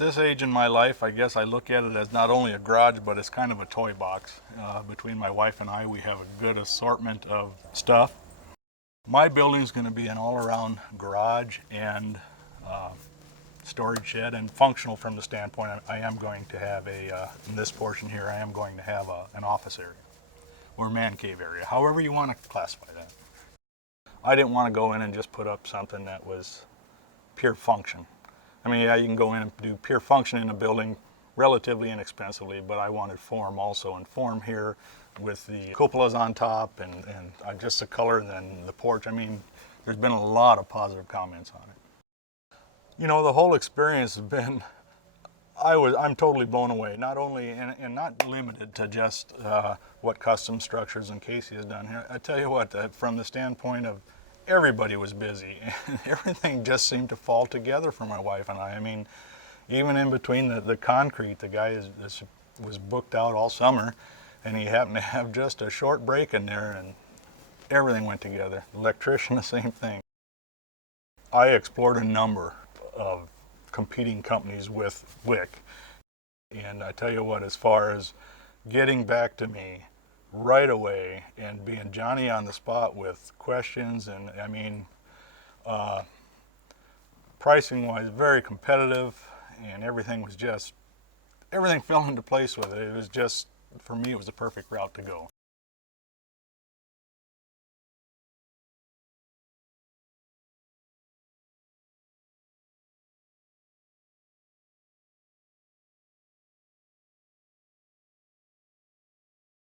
this age in my life, I guess I look at it as not only a garage, but it's kind of a toy box. Between my wife and I, we have a good assortment of stuff. My building is going to be an all-around garage and storage shed, and functional from the standpoint I am going to have in this portion here, I am going to have an office area or man cave area, however you want to classify that. I didn't want to go in and just put up something that was pure function. I mean, yeah, you can go in and do pure function in a building relatively inexpensively, but I wanted form also, and form here with the cupolas on top and just the color and then the porch. I mean, there's been a lot of positive comments on it. You know, the whole experience has been, I'm totally blown away, not only, and not limited to just what custom structures and Casey has done here. I tell you what, from the standpoint of everybody was busy, and everything just seemed to fall together for my wife and I. I mean, even in between the concrete, the guy was booked out all summer, and he happened to have just a short break in there, and everything went together. The electrician, the same thing. I explored a number of competing companies with Wick, and I tell you what, as far as getting back to me right away and being Johnny on the spot with questions, and I mean, pricing wise, very competitive, and everything fell into place with it. It was just, for me, it was the perfect route to go.